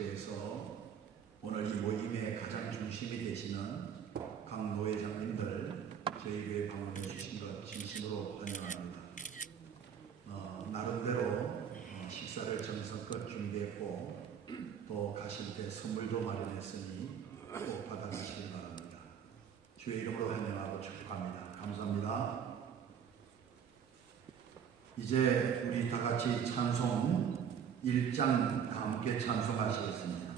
각처에서 오늘 이 모임의 가장 중심이 되시는 각 노회장님들 저희 교회 방문해 주신 것 진심으로 환영합니다. 나름대로 식사를 정성껏 준비했고 또 가실 때 선물도 마련했으니 꼭 받아가시기 바랍니다. 주의 이름으로 환영하고 축복합니다. 감사합니다. 이제 우리 다 같이 찬송 1장 다 함께 찬송하시겠습니다.